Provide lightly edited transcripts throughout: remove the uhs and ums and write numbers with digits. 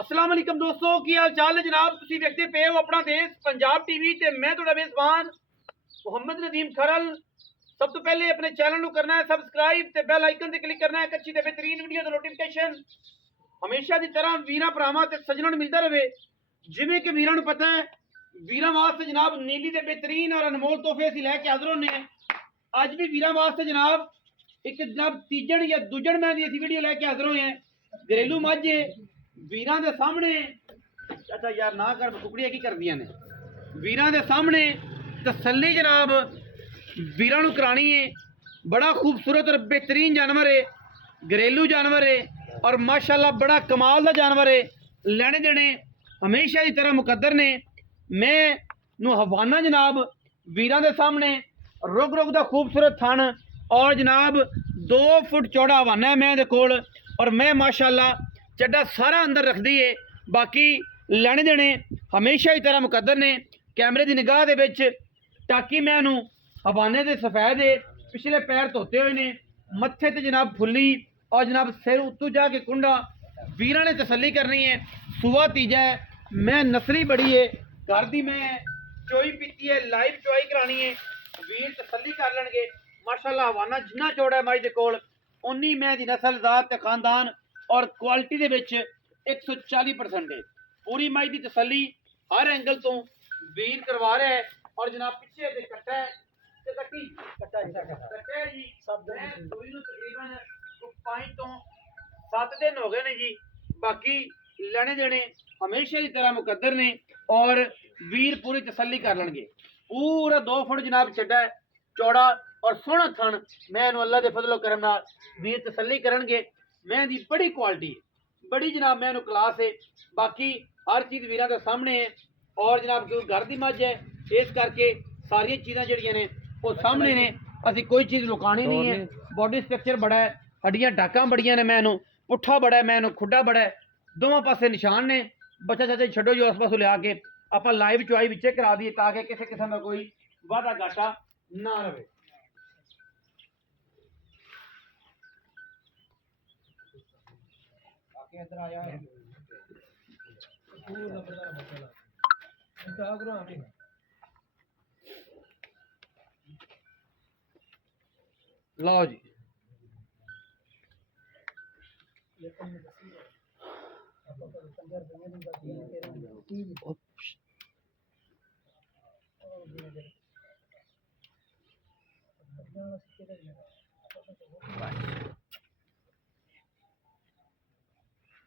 अस्सलाम वालेकुम दोस्तों की हाल चाल है जनाब। तुसी देखते पे हो अपना देश पंजाब टीवी ते मैं थोड़ा मेजबान मुहम्मद नदीम खरल। सब तो पहले अपने चैनल को करना है सबसक्राइब ते बेल आइकन ते क्लिक करना है अच्छी ते बेहतरीन वीडियो दा नोटिफिकेशन हमेशा की तरह वीरां भरावां ते सज्जणां नूं मिलता रहे। जिवें कि वीरां नूं पता है वीरां वास्ते जनाब नीली ते बेहतरीन और अनमोल तोहफे असीं लैके हाज़र होने हैं। अज भी वीरां वास्ते जनाब एक जनाब तीजन या दूजन मैं दी असीं वीडियो लैके हाज़र होए हैं। घरेलू मझ वीरां दे सामने अच्छा यार ना कर कुकड़ियां की करदियां ने वीरां दे सामने तसल्ली जनाब वीरां नूं करानी है। बड़ा खूबसूरत और बेहतरीन जानवर है, घरेलू जानवर है और माशाल्लाह बड़ा कमाल का जानवर है। लेने देने हमेशा की तरह मुकद्दर ने। मैं नूं हवाना जनाब वीरां दे सामने रुग रुग दा खूबसूरत थन और जनाब 2 फुट चौड़ा हवाना है मैं दे कोल और मैं माशाल्लाह चड्डा सारा अंदर रखदी है। बाकी लेने देने हमेशा ही तरह मुकद्दर ने। कैमरे की निगाह दे विच टाकी मैनू हवाने दे सफेद है, पिछले पैर धोते हुए ने, मत्थे ते जनाब फुल्ली और जनाब सिर उत्तू जाके कुंडा। वीरां ने तसल्ली करनी है। सुआ तीजा है, मैं नसली बड़ी है, घर दी मैं चोई पीती है, लाइव चोई करानी है। वीर तसल्ली कर लैणगे। माशाल्लाह हवाना जिन्ना चौड़ा है मझ दे कोल उन्नी मैं दी नस्ल जात ते खानदान और क्वालिटी दे विच 140% है। पूरी मझ की तसल्ली हर एंगल तो वीर करवा रहा है और जनाब पिछे से कट्टा है ते कट्टी कट्टा है जी। मैं सूई नूं तकरीबन 5 तो 7 दिन हो गए ने जी। बाकी लेने देने हमेशा की तरह मुकद्दर ने और वीर पूरी तसल्ली कर लेंगे। पूरा 2 फुट जनाब चड्डा है चौड़ा और सोहना थन। मैं अल्लाह के फजलो करम नाल वीर तसल्ली करनगे। मैं दी बड़ी क्वालिटी बड़ी जनाब मैं क्लास है। बाकी हर चीज़ वीरां दे सामने है और जनाब क्यों घर की मझ है इस करके सारिया चीज़ां जिहड़ियां ने वो सामने ने। असीं कोई चीज़ लुकानी नहीं है। बॉडी स्ट्रक्चर बड़ा है, हड्डियां टाकां बड़ियां ने, मैनू पुट्ठा बड़ा है, मैनू खुड्डा बड़ा है, दोवां पासे निशान ने। बच्चा चाचा छड्डो जो उस पासों लिया के आपां लाइव चुआई विचे करा दी ताकि किसी किस्म का कोई वाधा घाटा ना रहे। इधर आया लो जी।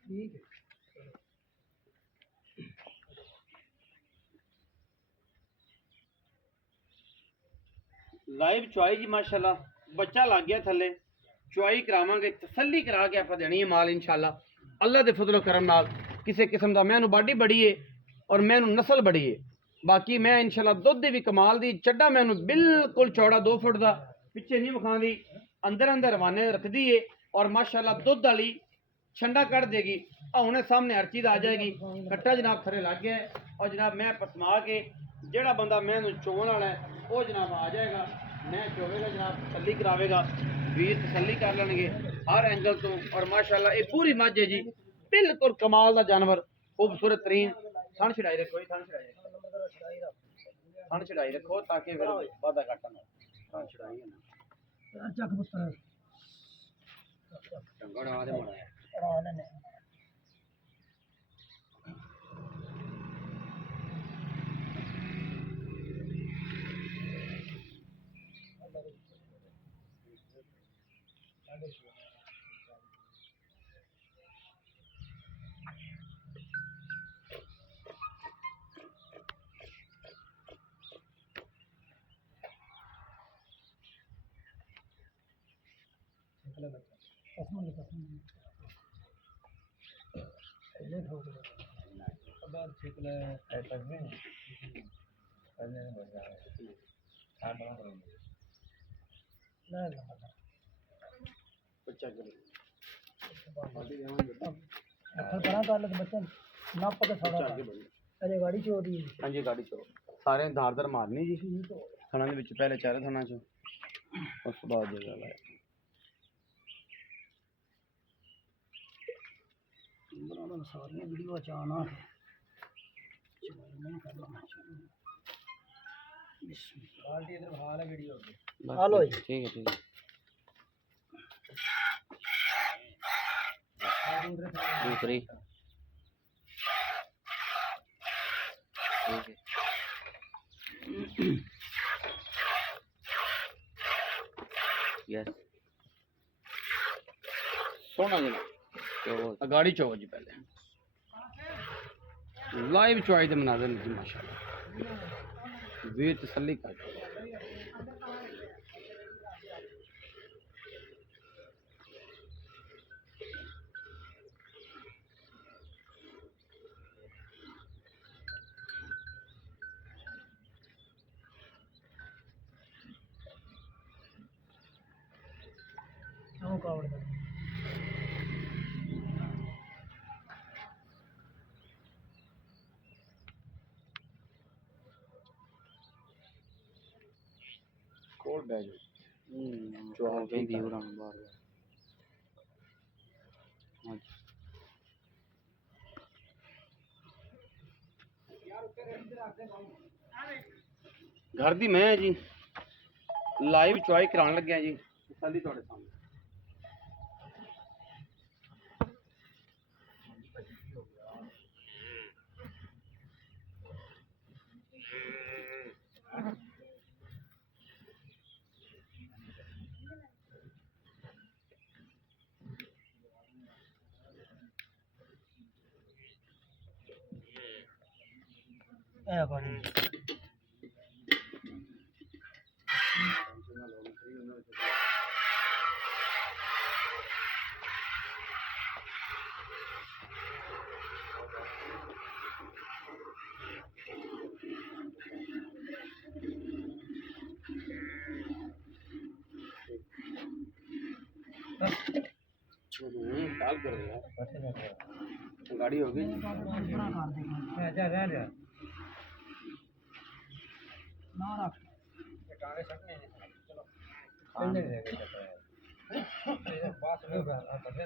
ठीक है लाइव चुआई जी माशाल्लाह बच्चा लग गया थले चुआई करावांगे तसल्ली करा के आप देनी है माल इंशाल्लाह अल्लाह दे फजलो करम नाल। किसी किस्म का मैनू बाडी बड़ी है और मैनू नस्ल बड़ी है। बाकी मैं इंशाल्लाह दुध भी कमाल दी चड्डा मैनू बिल्कुल चौड़ा 2 फुट का पिछे नहीं विखादी अंदर अंदर रवाने रखती है और माशाल्लाह दुध वाली छंडा कट देगी। हुणे सामने हर चीज़ आ जाएगी। कट्टा जनाब थरे लग गया है और जनाब मैं पसमा के जेड़ा बंदा मैनू चोन वाला है वो जनाब आ जाएगा। मैं चोवेगा जनाब तसल्ली करावेगा। वीर तसल्ली कर लेंगे हर एंगल तो और माशाल्लाह ये पूरी मझ है जी बिल्कुल कमाल का जानवर खूबसूरत तरीन। थन छड़ाई रखो जी, थन छड़ाई रखो ताकि फिर वादा घाटा ना थन छड़ाई चंगा डा दे माड़ा गाड़ी चोरी हाँ जी गाड़ी चो सारे धार धार मारनी जी थना दे विच पहले चारे थना चो उस बाद जो गल है बनाना सारी वीडियो चाहना है नहीं करना बाल्टी इधर हाल है वीडियो हेलो ठीक है दूसरी ठीक है यस सोना जी गाड़ी चो जी पहले लाइव चॉइस दे मनाजर जी माशाल्लाह वीर तसल्ली कर क्यों कावड़ कोल्ड बैग जो हम कहीं भी उड़ान बाहर हां घर दी मैं जी लाइव चॉइस कराने लगे जी तसल्ली ਤੁਹਾਡੇ ਸਾਹਮਣੇ ए पानी काल कर दिया गाड़ी हो गई जा रह जा ना रख टांगे सटने चलो पहले रह गए तेरे पास में पकड़े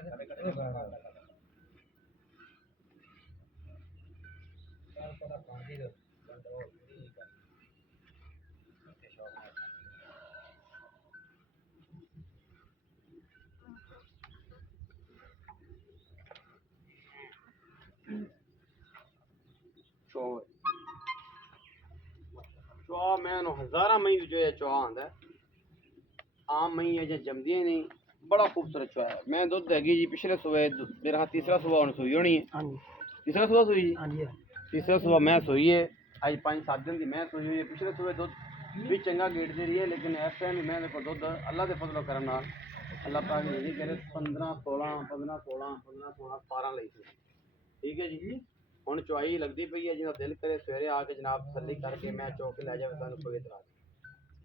चल पड़ा पानी दो चौआ मैं हज़ारा मई जो है चौआ आंदा आम मई है जो जमदी नहीं बड़ा खूबसूरत चौआ है मैं दुध हैगी जी पिछले सुबह मेरा तीसरा सुबह उन्हें सोई होनी है तीसरा सुबह सोई जी तीसरा सुबह मैं सोई है आज 5-7 दिन की मैं सोई हुई है पिछले सुबह दुध भी चंगा गेटती रही है लेकिन इस टाइम मैं देखो दुध अल्लाह के फजलो करम नाल अल्लाह पाक ने ये करे 15-16 ली थी ठीक है जी ਹੁਣ ਚੁਆਈ ਲੱਗਦੀ ਪਈ ਹੈ ਜਿਹਦਾ ਦਿਲ ਕਰੇ ਸਵੇਰੇ ਆ ਕੇ ਜਨਾਬ ਤਸੱਲੀ ਕਰਕੇ ਮੈਂ ਚੌਕ ਲੈ ਜਾਵੇ ਤੁਹਾਨੂੰ ਕੋਈ ਇਤਰਾਜ਼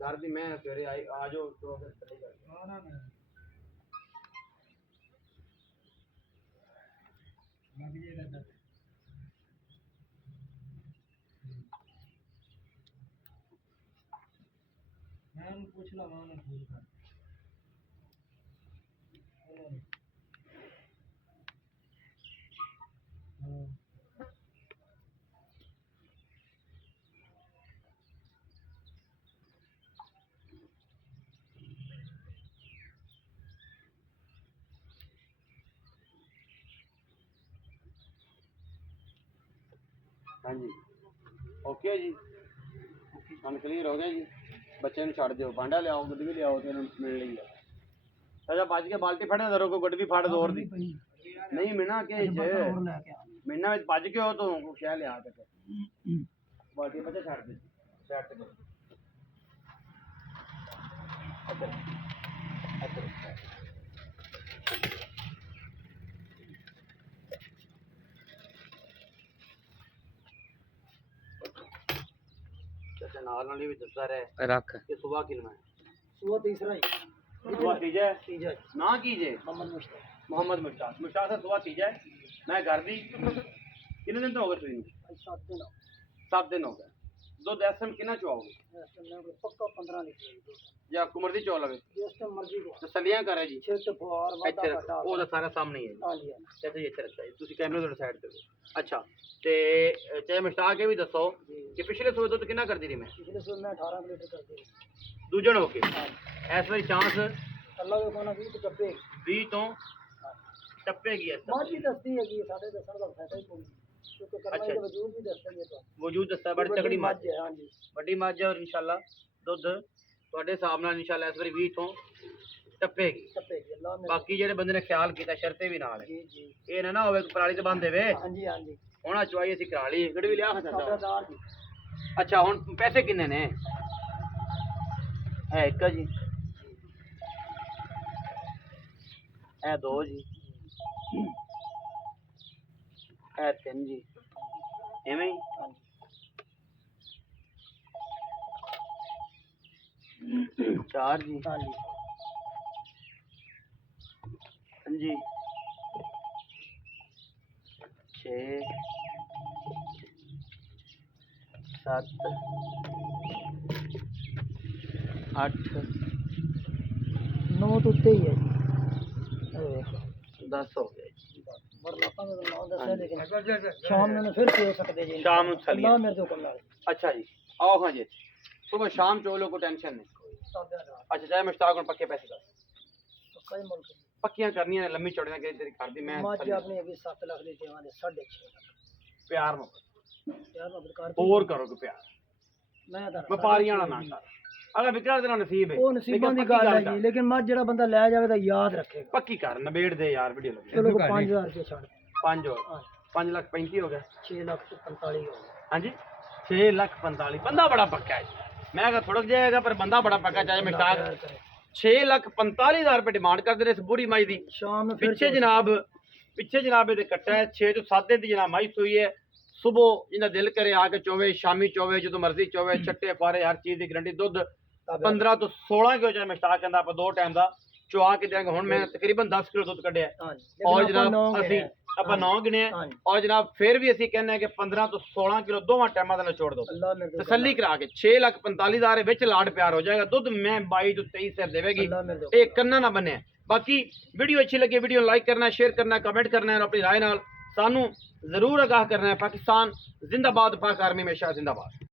ਘਰ ਦੀ ਮੈਂ ਸਵੇਰੇ ਆਈ ਆ ਜਾਓ ਚੌਕ ਤਸੱਲੀ ਕਰਕੇ मैं पूछ ला मैं भूल कर हाँ जी ओके जी हम क्लीयर हो गए जी बच्चे ने छड़ दो भांडा लियाओ गुड भी लियाओ तो मिल रही है अच्छा बच के बाल्टी फड़े दो को गुड भी फाड़ दो और दी नहीं मिना के मिना में बच के हो तो शह लिया बाल्टी बच्चे छड़ दे सेट करो नाल वाली भी दसदा रहे रख ये सुबह कितना है सुबह तीसरा ही सुबह तीजा तीजा ना कीजिए मोहम्मद मुश्ताक मुश्ताक से सुबह तीजा मैं घर दी कितने दिन तो हो गए तुझे 7 दिन हो गए ਦੁੱਧ ਇਸ ਟਾਈਮ ਕਿੰਨਾ ਚਵਾਓਗੇ ਪੱਕਾ 15 ਲੀਟਰ ਜਾਂ ਕੁਮਰ ਦੀ ਚੋ ਲਵੇ ਜਿਸ ਟਾਈਮ ਮਰਜ਼ੀ ਕੋ ਤਸੱਲੀਆਂ ਕਰੇ ਜੀ ਛਿੱਟ ਫੁਆਰ ਇੱਥੇ ਰੱਖੋ, ਉਹਦਾ ਸਾਰਾ ਸਾਹਮਣੇ ਹੀ ਹੈ ਜੀ। ਹਾਂਜੀ ਤੇ ਤੁਸੀਂ ਇੱਥੇ ਰੱਖਿਆ ਜੀ, ਤੁਸੀਂ ਕੈਮਰੇ ਤੋਂ ਸਾਈਡ ਤੇ ਹੋ। ਅੱਛਾ ਤੇ ਚਾਹੇ ਮਸਟਾ ਕੇ ਵੀ ਦੱਸੋ ਕਿ ਪਿਛਲੇ ਸੂਏ ਦੁੱਧ ਕਿੰਨਾ ਕਰਦੀ ਰਹੀ ਮੈਂ ਪਿਛਲੇ ਸੂਏ ਮੈਂ 18 ਲੀਟਰ ਕਰਦੀ ਦੂਜਣ ਹੋ ਕੇ ਇਸ ਵਾਰੀ ਚਾਂਸ ਅੱਲਾ ਦੇ ਕੋਨਾ 20 ਟੱਪੇ 20 ਤੋਂ ਟੱਪੇਗੀ ਇਸ ਤਰ੍ਹਾਂ ਮਾਝੀ ਦੱਸਦੀ ਹੈਗੀ ਸਾਡੇ ਦੱਸਣ ਦਾ ਫਾਇਦਾ ਹੀ ਕੋਈ ਕਿਉਂਕਿ ਕਰਮਾਈ ਦੇ ਵਜੂਦ ਵੀ ਦੱਸਦਾ ਹੀ ਹੈ ਤੁਹਾਨੂੰ ਵਜੂਦ ਦੱਸਦਾ ਬੜੀ ਤਕੜੀ ਮੱਝ ਹੈ ਹਾਂਜੀ ਵੱਡੀ ਮੱਝ ਹੈ ਔਰ ਇਨਸ਼ਾਅੱਲਾ ਦੁੱਧ ਤੁਹਾਡੇ ਹਿਸਾਬ ਨਾਲ ਇਨਸ਼ਾਅੱਲਾ ਇਸ ਵਾਰੀ 20 ਤੋਂ ਟੱਪੇਗੀ ਟੱਪੇਗੀ ਅੱਲਾ ਨੇ ਬਾਕੀ ਜਿਹੜੇ ਬੰਦੇ ਨੇ ਖਿਆਲ ਕੀਤਾ ਸ਼ਰਤੇ ਵੀ ਨਾਲ ਹੈ ਜੀ ਜੀ ਇਹ ਨਾ ਹੋਵੇ ਕਿ ਪਰਾਲੀ ਤੇ ਬੰਦ ਦੇਵੇ ਹਾਂਜੀ ਹਾਂਜੀ ਹੁਣ ਚੁਆਈ ਅਸੀਂ ਕਰਾ ਲਈ ਗੜ ਵੀ ਲਿਆ ਸਾਡਾ ਖਤਰਾ ਦਾਰ ਜੀ ਅੱਛਾ ਹੁਣ ਪੈਸੇ ਕਿੰਨੇ ਨੇ ਹੈ ਇੱਕ ਜੀ ਇਹ ਦੋ ਜੀ ਇਹ ਤਿੰਨ ਜੀ ਐਵੇਂ ਹੀ ਚਾਰ ਜੀ ਹਾਂਜੀ जी 6 7 8 9 ਤੋਂ ਉੱਤੇ ਹੀ ਹੈ ਇਹ ਵੇਖੋ 10 ਹੋ गए ਵਰਲਾਪਾਂ ਦਾ 9 ਦੱਸਿਆ ਲੇਕਿਨ ਸ਼ਾਮ ਨੂੰ ਫਿਰ ਪੀ ਸਕਦੇ ਜੀ शाम ਨੂੰ चलिए ਅੱਲਾ ਮੇਰੇ ਤੋਂ ਹੁਕਮ ਨਾਲ अच्छा जी आओ हाँ जी सुबह शाम चोलो को टेंशन नहीं अच्छा चाहे मुश्ताक को पक्के पैसे कर ਕਈ ਮੁਲਕ पक्कियां करनी है लम्बी चौड़ियां के तेरी कर दी मैं ਮਾਝ ਆਪਣੀ ਅਭੀ 7 ਲੱਖ ਦੀ ਦੇਵਾਂ ਦੇ 6.5 ਲੱਖ प्यार मोहब्बत ਯਾਰ ਮੈਂ ਬਕਾਰ और करो कि प्यार ਮੈਂ ਤਾਂ व्यापारियां ना ना कर अगर विकरा तेरा नसीब है ਉਹ ਨਸੀਬਾਂ ਦੀ ਗੱਲ ਹੈ ਜੀ ਲੇਕਿਨ ਮਾਝ ਜਿਹੜਾ ਬੰਦਾ ਲੈ ਜਾਵੇ ਤਾਂ ਯਾਦ ਰੱਖੇਗਾ पक्की कर नबेड़ दे यार वीडियो लगे ਚਲੋ 5000 ਰੁਪਏ ਛੱਡ ਦੇ 5 और 5 लाख 35 हो गया 6 ਲੱਖ 45 ਹੋ ਗਏ हाँ जी 6 लाख 45 बंदा बड़ा पक्का है मैं अगर थोड़ा जाएगा पर बंदा बड़ा पक्का चाहे मैं स्टार्ट 6 ਲੱਖ 45,000 ਰੁਪਏ ਡਿਮਾਂਡ ਕਰਦੇ ਨੇ ਇਸ ਬੁਰੀ ਮਾਈ ਦੀ ਸ਼ਾਮ ਨੂੰ ਫਿਰ ਪਿੱਛੇ ਜਨਾਬ ਇਹਦੇ ਕੱਟਾ ਹੈ 6 ਤੋਂ 7 ਦੀ ਜਨਾਬ ਮਾਈ ਸੂਈ ਹੈ ਸਵੇਰ ਜਿਹਦਾ ਦਿਲ ਕਰੇ ਆ ਕੇ ਚੋਵੇ ਸ਼ਾਮੀ ਚੋਵੇ ਜਦੋਂ ਮਰਜ਼ੀ ਚੋਵੇ ਛੱਟੇ ਪਾਰੇ ਹਰ ਚੀਜ਼ ਦੀ ਗਰੰਟੀ ਦੁੱਧ 15 ਤੋਂ 16 ਕਿਲੋ ਚਾਹੇ ਮੈਂ ਸਟਾਕ ਕਹਿੰਦਾ ਆਪਾਂ ਦੋ ਟਾਈਮ ਦਾ ਚੁਆ ਕੇ ਦਿਆਂਗੇ ਹੁਣ ਮੈਂ ਤਕਰੀਬਨ 10 ਕਿਲੋ ਦੁੱਧ ਕੱਢਿਆ ਔਰ ਜਨਾਬ ਅਸੀਂ ਆਪਾਂ 9 ਗਿਣੇ ਔਰ ਜਨਾਬ ਫਿਰ ਵੀ ਅਸੀਂ ਕਹਿੰਦੇ ਆ ਕਿ 15 ਤੋਂ 16 ਕਿਲੋ ਦੋਵਾਂ ਟਾਈਮਾਂ ਦਾ ਨਿਚੋੜ ਦੋ ਅੱਲਾ ਮੇਰੇ ਤੋਂ ਤਸੱਲੀ ਕਰਾ ਕੇ 6 ਲੱਖ 45,000 ਵਿੱਚ ਲਾੜ ਪਿਆਰ ਹੋ ਜਾਏਗਾ ਦੁੱਧ ਮੈਂ 22 ਤੋਂ 23 ਸਿਰ ਦੇਵੇਗੀ ਅੱਲਾ ਮੇਰੇ ਤੋਂ ਇਹ ਕੰਨਾ ਨਾ ਬਣਿਆ ਬਾਕੀ ਵੀਡੀਓ ਅੱਛੀ ਲੱਗੇ ਵੀਡੀਓ ਲਾਈਕ ਕਰਨਾ ਸ਼ੇਅਰ ਕਰਨਾ ਕਮੈਂਟ ਕਰਨਾ और अपनी राय नाल सानू जरूर आगाह करना है पाकिस्तान जिंदाबाद पाक आर्मी हमेशा जिंदाबाद।